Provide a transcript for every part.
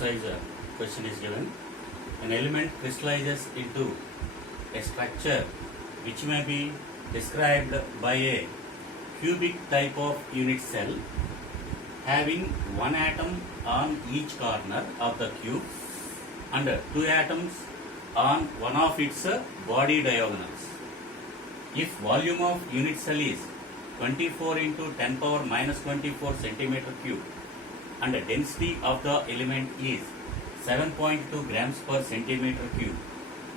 exercise question is given. An element crystallizes into a structure which may be described by a cubic type of unit cell having one atom on each corner of the cube and two atoms on one of its body diagonals. If volume of unit cell is 24 into 10 power minus 24 centimeter cube and the density of the element is 7.2 grams per centimeter cube,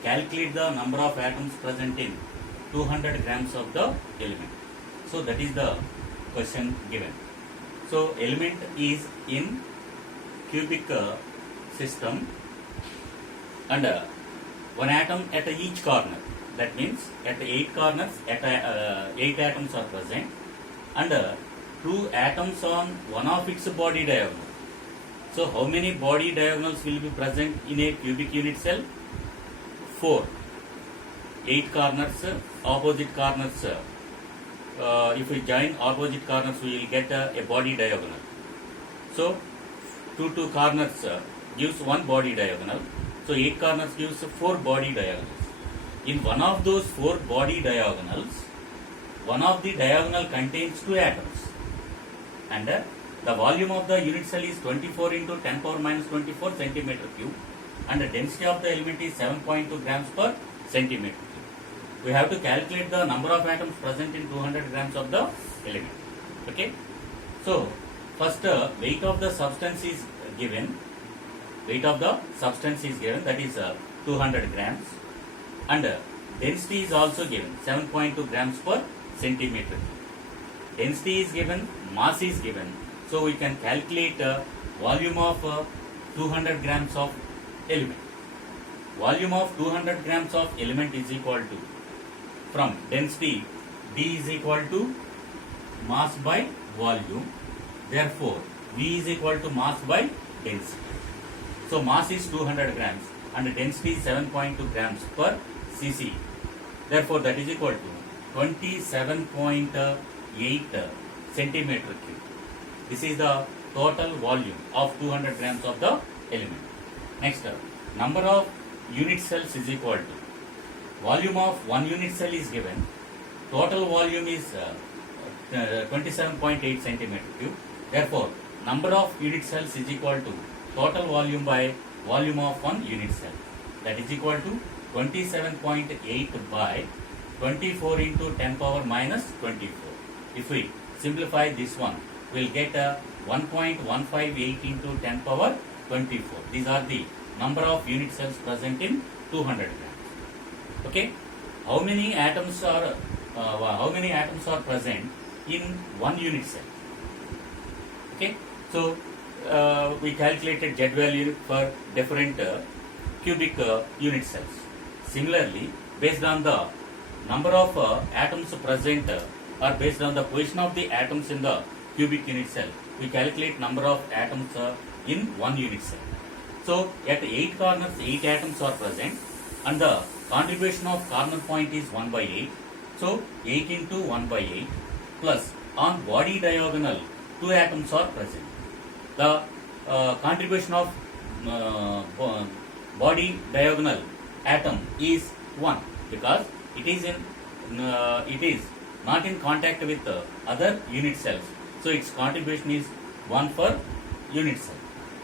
calculate the number of atoms present in 200 grams of the element. So that is the question given. So element is in cubic system and one atom at each corner. That means at 8 corners, 8 atoms are present and 2 atoms on one of its body diagonal. So how many body diagonals will be present in a cubic unit cell? 4. 8 corners, opposite corners. If we join opposite corners, we will get a body diagonal. So 2 corners gives one body diagonal. So 8 corners gives 4 body diagonals. In one of those 4 body diagonals, one of the diagonal contains 2 atoms and the volume of the unit cell is 24 into 10 power minus 24 centimeter cube and the density of the element is 7.2 grams per centimeter cube. We have to calculate the number of atoms present in 200 grams of the element. Okay. So first weight of the substance is given. Weight of the substance is given, that is 200 grams. And density is also given, 7.2 grams per centimeter. Density is given, mass is given. So we can calculate volume of 200 grams of element. Volume of 200 grams of element is equal to, from density, D is equal to mass by volume. Therefore, V is equal to mass by density. So mass is 200 grams and density is 7.2 grams per cc. Therefore, that is equal to 27.8 centimeter cube. This is the total volume of 200 grams of the element. Next, number of unit cells is equal to, volume of one unit cell is given. Total volume is 27.8 centimeter cube. Therefore, number of unit cells is equal to total volume by volume of one unit cell. That is equal to 27.8 by 24 into 10 power minus 24. If we simplify this one, we will get 1.158 into 10 power 24. These are the number of unit cells present in 200 grams. Okay. How many atoms are present in one unit cell? Okay. So we calculated Z value for different cubic unit cells. Similarly, based on the number of atoms present or based on the position of the atoms in the cubic unit cell, we calculate number of atoms in one unit cell. So at 8 corners, 8 atoms are present and the contribution of corner point is 1 by 8. So 8 into 1 by 8 plus on body diagonal 2 atoms are present. The contribution of body diagonal atom is 1 because it is not in contact with other unit cells. So its contribution is 1 for unit cell.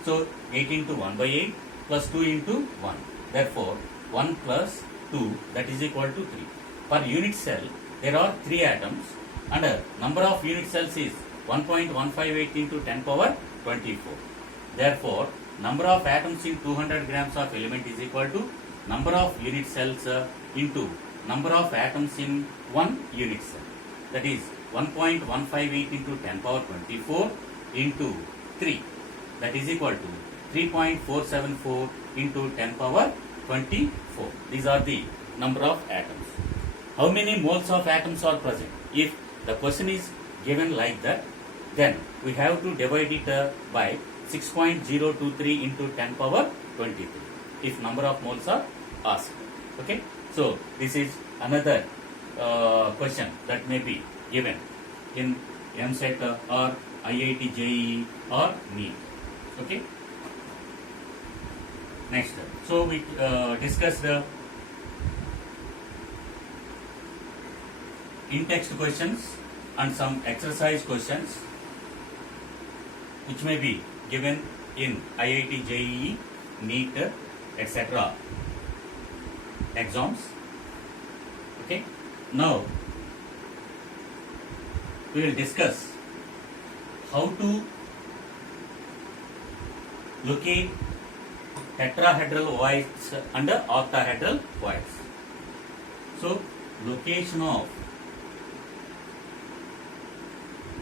So 8 into 1 by 8 plus 2 into 1. Therefore 1 plus 2, that is equal to 3. Per unit cell there are 3 atoms and number of unit cells is 1.158 into 10 power 24. Therefore, number of atoms in 200 grams of element is equal to number of unit cells into number of atoms in one unit cell. That is 1.158 into 10 power 24 into 3. That is equal to 3.474 into 10 power 24. These are the number of atoms. How many moles of atoms are present? If the question is given like that, then we have to divide it by 6.023 into 10 power 23 if number of moles are asked. Okay. So this is another question that may be given in MCET or IIT JEE or NEET. Okay. Next, so we discussed in-text questions and some exercise questions which may be given in IIT, JEE, NEET, etc. exams. Okay. Now we will discuss how to locate tetrahedral voids and octahedral voids. So location of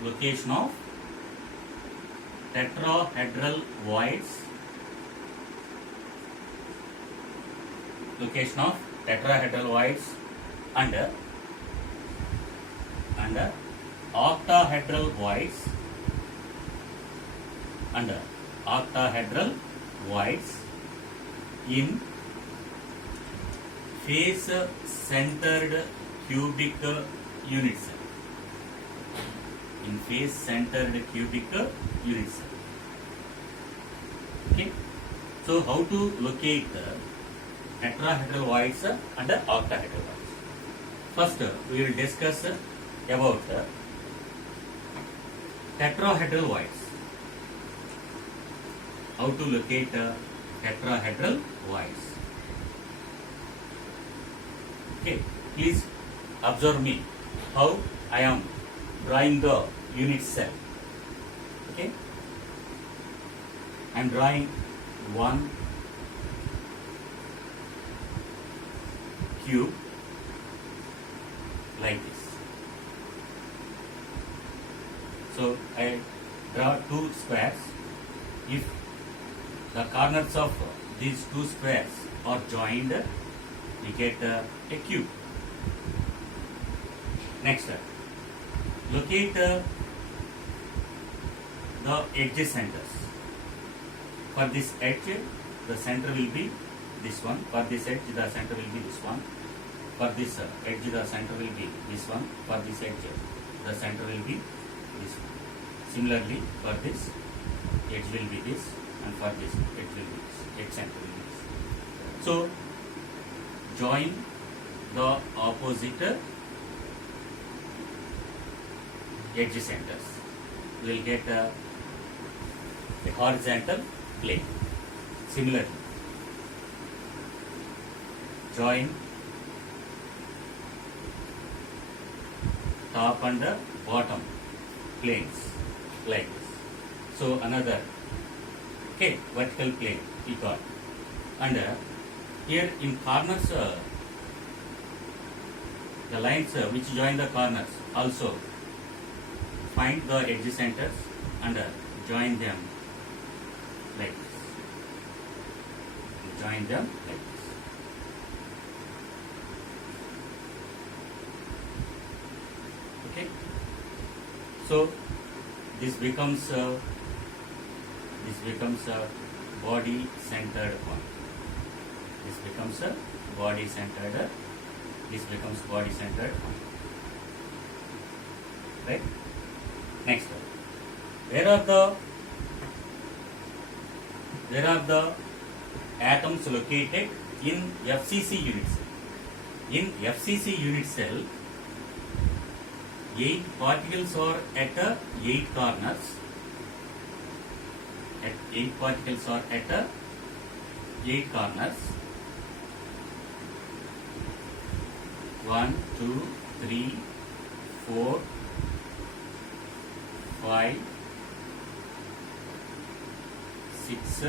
tetrahedral voids, and octahedral voids in face-centered cubic unit cell. Okay. So how to locate the tetrahedral voids and octahedral voids? First, we will discuss about tetrahedral voids. How to locate tetrahedral voids? Okay, please observe me how I am drawing the unit cell. Okay, I am drawing one cube like this. So I draw two squares. If the corners of these two squares are joined, we get a cube. Next, locate the edge centers. For this edge, the center will be this one. For this edge, the center will be this one. For this edge, the center will be this one. For this edge, the center will be this one. Similarly, for this edge will be this, and for this edge will be this. Edge center will be this. So join the opposite edge centers. We will get a horizontal plane. Similarly, join top and bottom planes like this. So another vertical plane we got, and here in corners the lines which join the corners also find the edge centers and join them like this. Okay. So this becomes a body-centered one. This becomes body-centered one. Right? Next, where are the atoms located in FCC unit cell? In FCC unit cell, 8 particles are at 8 corners. 8 particles are at 8 corners. 1, 2, 3, 4, 5, 6,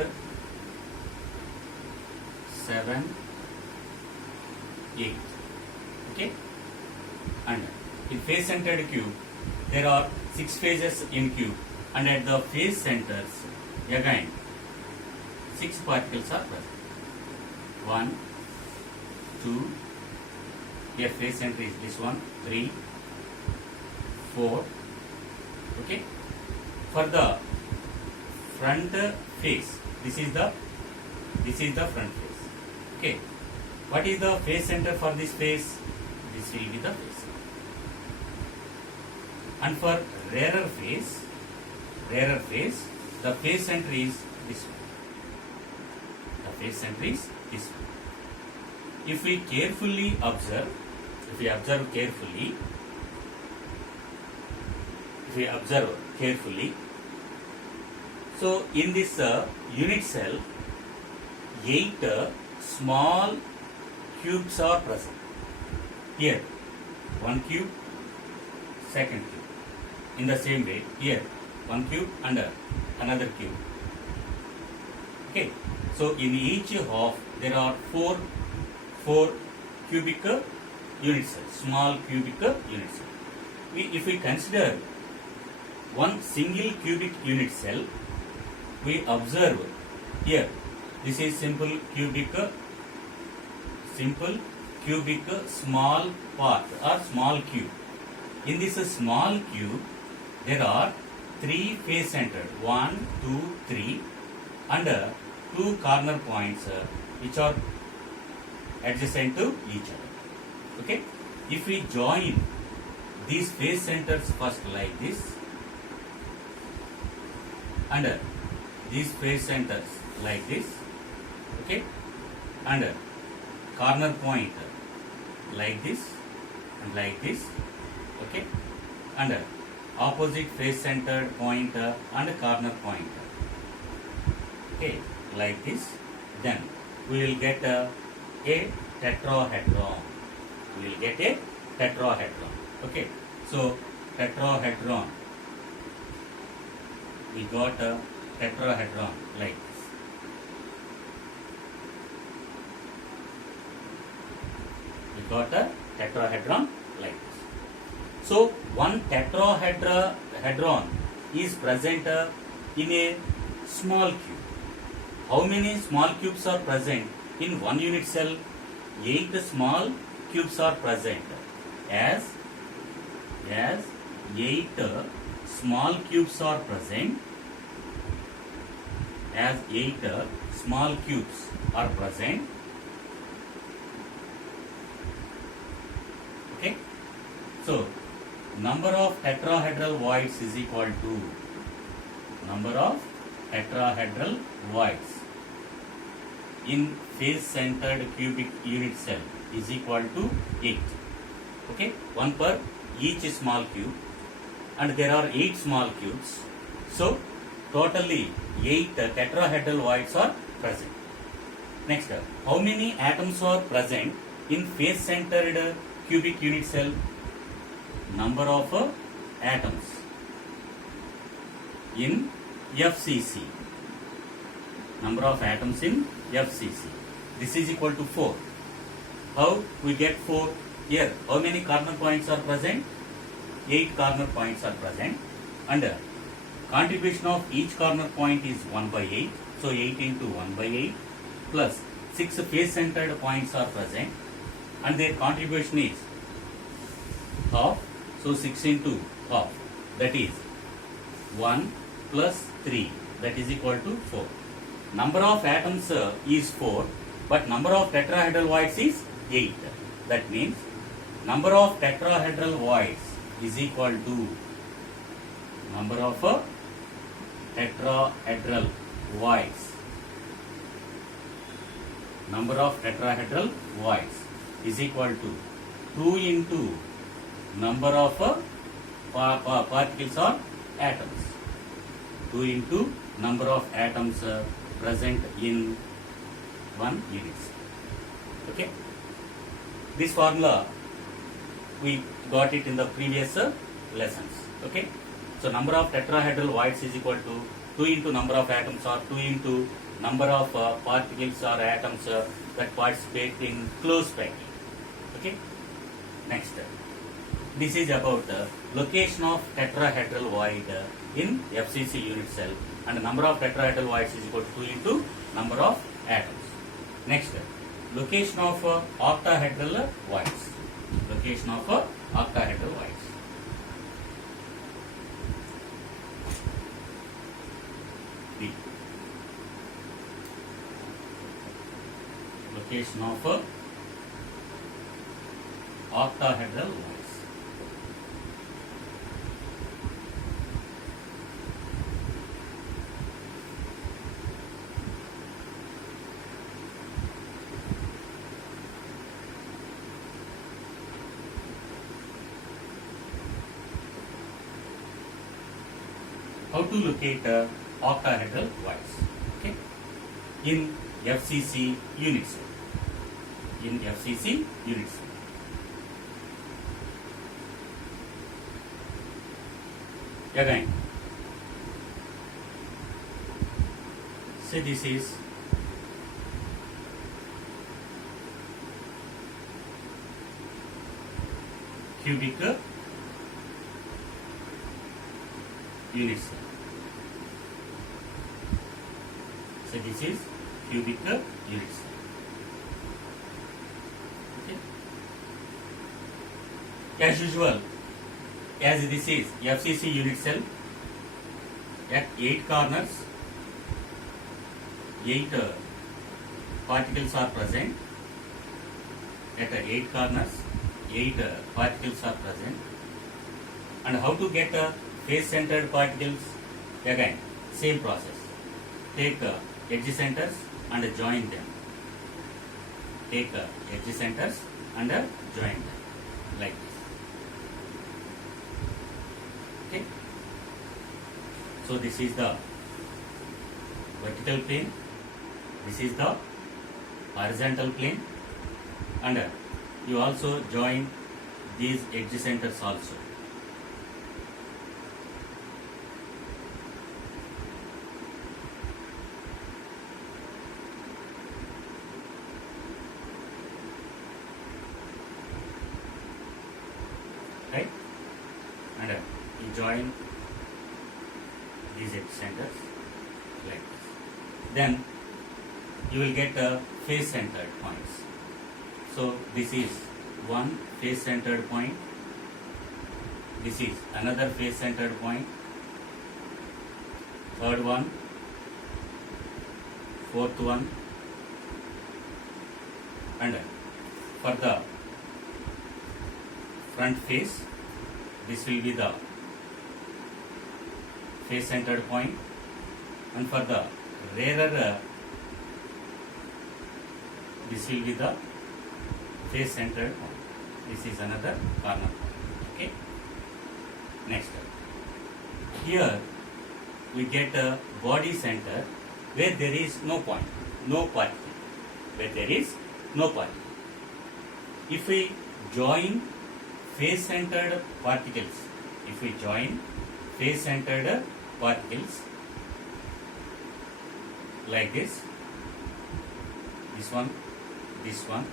7, 8. Okay, and in face centered cube there are 6 faces in cube, and at the face centers again 6 particles are present. 1, 2, here face center is this one, 3, 4. Okay, for the front face, this is the front face. Okay, what is the face center for this face? This will be the face. And for rarer face, the face center is this one. The phase center is this one. If we carefully observe, so in this unit cell, 8 small cubes are present. Here, one cube, second cube. In the same way, here, one cube and another cube. Okay, so in each half there are four cubic unit cells, small cubic unit cell. If we consider one single cubic unit cell, we observe here, this is simple cubic small part or small cube. In this small cube, there are 3 face centered, 1, 2, 3, and 2 corner points which are adjacent to each other. Okay, if we join these face centers first like this, and these face centers like this, okay, and corner point like this and like this, okay, and opposite face centered point and corner point, okay, like this, then we will get a tetrahedron. Okay, so tetrahedron, we got a tetrahedron like this. So one tetrahedron is present in a small cube. How many small cubes are present in one unit cell? 8 small cubes are present. As 8 small cubes are present, okay, so number of tetrahedral voids is equal to number of tetrahedral voids in face centered cubic unit cell is equal to 8. Okay, one per each small cube, and there are 8 small cubes, so totally 8 tetrahedral voids are present. Next, how many atoms are present in face centered cubic unit cell? Number of atoms in FCC. Number of atoms in FCC. This is equal to 4. How we get 4? Here, how many corner points are present? 8 corner points are present, and contribution of each corner point is 1 by 8. So 8 into 1 by 8 plus 6 face centered points are present, and their contribution is half. So 6 into half, that is 1 plus 3, that is equal to 4. Number of atoms is 4, but number of tetrahedral voids is 8. That means number of tetrahedral voids is equal to number of tetrahedral voids. Number of tetrahedral voids is equal to 2 into number of particles or atoms. 2 into number of atoms present in one unit cell. Okay. This formula we got it in the previous lessons. Okay. So number of tetrahedral voids is equal to 2 into number of atoms or 2 into number of particles or atoms that participate in close packing. Okay. Next, this is about the location of tetrahedral void in FCC unit cell, and the number of tetrahedral voids is equal to 2 into number of atoms. Next, location of octahedral voids. Location of octahedral voids. B. Location of octahedral voids. how to locate octahedral voids. Okay, in FCC unit cell. In FCC unit cell. Again, say this is cubic unit cell. So this is cubic unit cell. Okay. As usual, as this is FCC unit cell, at 8 corners, 8 particles are present. At 8 corners, 8 particles are present. And how to get face-centered particles? Again, same process. Take edge centers and join them. Take edge centers and join them like this. Okay. So this is the vertical plane. This is the horizontal plane, and you also join these edge centers also. Right? And you join these edge centers like this. Then you will get face centered points. So this is one face centered point. This is another face centered point. Third one, fourth one, and for the front face, this will be the face centered point, and for the rear, this will be the face centered point. This is another corner point. Okay. Next, here we get a body center where there is no point, no particle. Where there is no particle. If we join face centered particles, if we join face centered particles like this one, this one,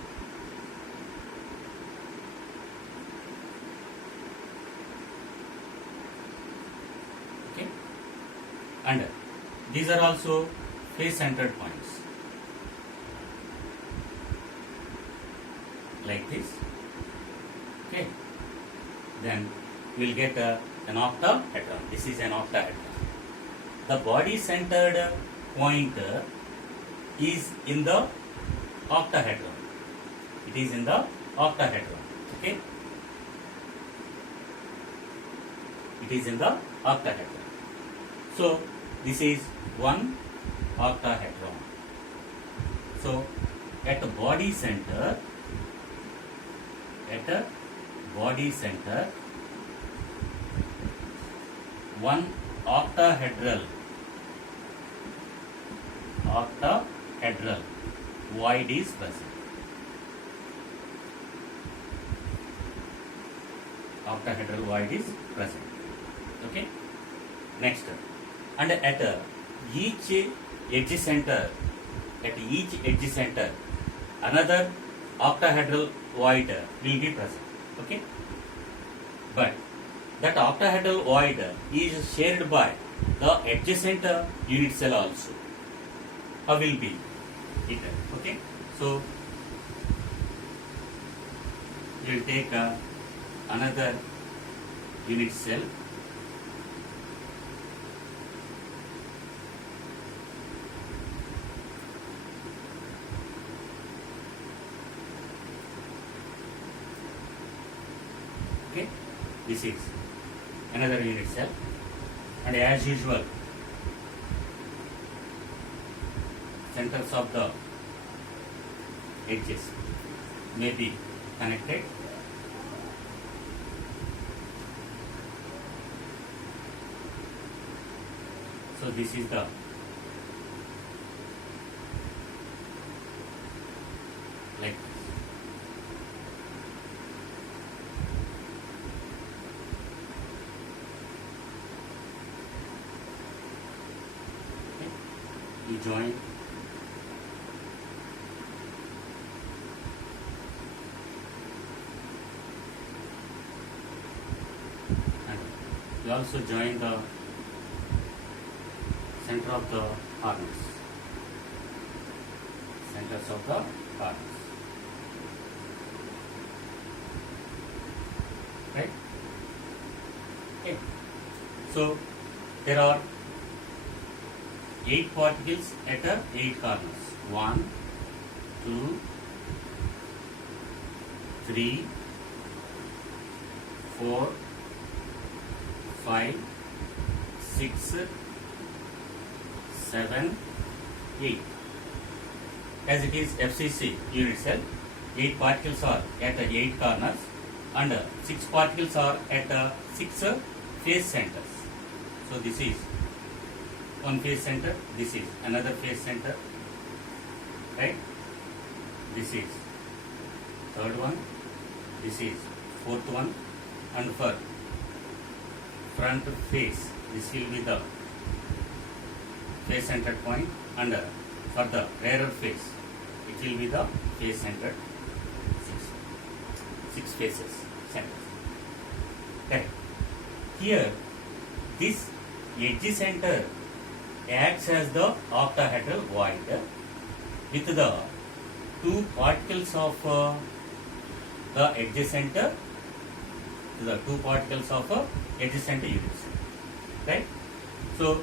okay, and these are also face centered points like this. Okay, then we will get an octahedron. This is an octahedron. The body centered point is in the octahedron. It is in the octahedron. Okay, it is in the octahedron. So this is one octahedron. So at the body center, one octahedral void is present. Octahedral void is present. Okay. Next, and at each edge center, another octahedral void will be present. Okay. But that octahedral void is shared by the adjacent unit cell also. How will be it? Okay. So you will take another unit cell. Okay, this is another unit cell, and as usual, centers of the edges may be connected. So this is the like okay. You join and you also join the center of the corners, centers of the corners, right? Okay. So there are 8 particles at 8 corners. 1, 2, 3, 4, 5, 6, 7, 8. As it is FCC unit cell, 8 particles are at 8 corners and 6 particles are at 6 face centers. So this is one face center, this is another face center, right? This is third one, this is fourth one, and for front face, this will be the face centered point, and for the rear face, it will be the face centered six faces centers. Correct. Here, this edge center acts as the octahedral void with the 2 particles of the edge center, the 2 particles of edge center unit cell, right? So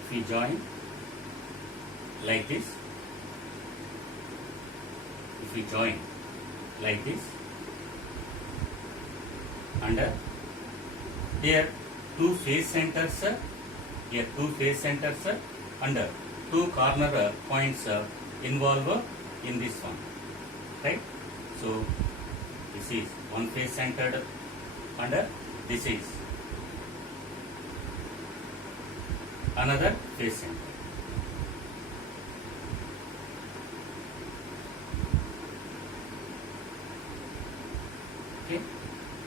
if we join like this, if we join like this, and here 2 face centers, here 2 face centers and 2 corner points involve in this one, right? So this is one face centered and this is another face center. Okay.